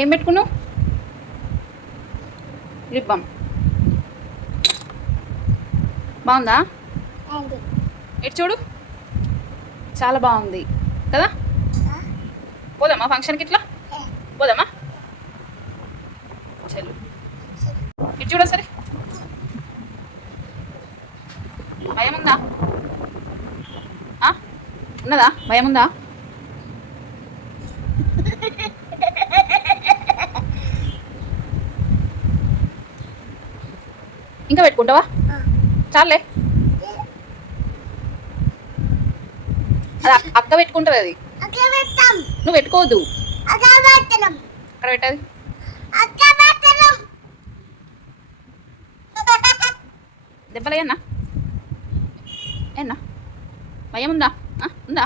ఏం పెట్టుకున్నావు? Lip balm బాగుందా? ఇటు చూడు, చాలా బాగుంది కదా. పోదామా ఫంక్షన్కి? ఇట్లా పోదామా? చలు, ఇటు చూడ సరే. భయం ఉందా? ఉన్నదా భయం? ఉందా? ఇంకా పెట్టుకుంటావా? చాలే, అది అక్క పెట్టుకుంటుంది. అది నువ్వు పెట్టుకోవద్దు. అక్కడ పెట్టది. దెబ్బలయ్యన్నా? ఏనా భయం ఉందా? ఉందా?